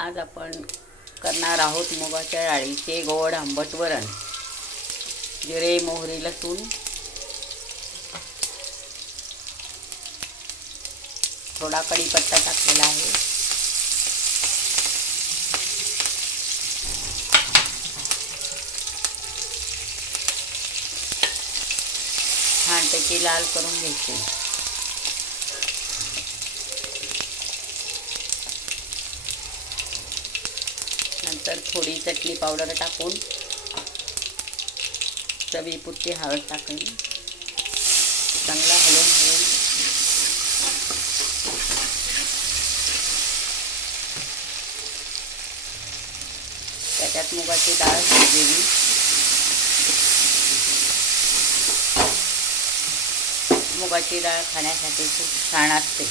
आज आपण करणार आहोत मुगाच्या डाळीचे गोड आंबट वरण. जिरे मोहरी लसूण. थोडा कढीपत्ता टाकलेला आहे. छानपैकी लाल करून घ्यायचे. नंतर थोडी चटणी पावडर टाकून चवीपुरती हळद टाकून चांगला हलवून हलवून त्याच्यात मुगाची डाळ शिजलेली मुगाची डाळ खाण्यासाठी खूप छान असते.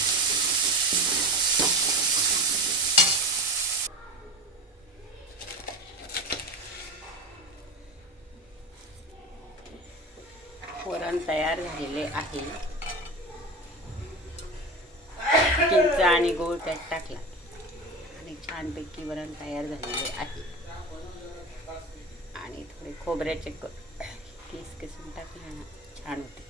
वरण तयार झालेले आहे. चिंच आणि गोळ त्यात टाकला. आणि छानपैकी वरण तयार झालेले आहे. आणि थोडे खोबऱ्याचे किस किसून टाकले. ना छान होते.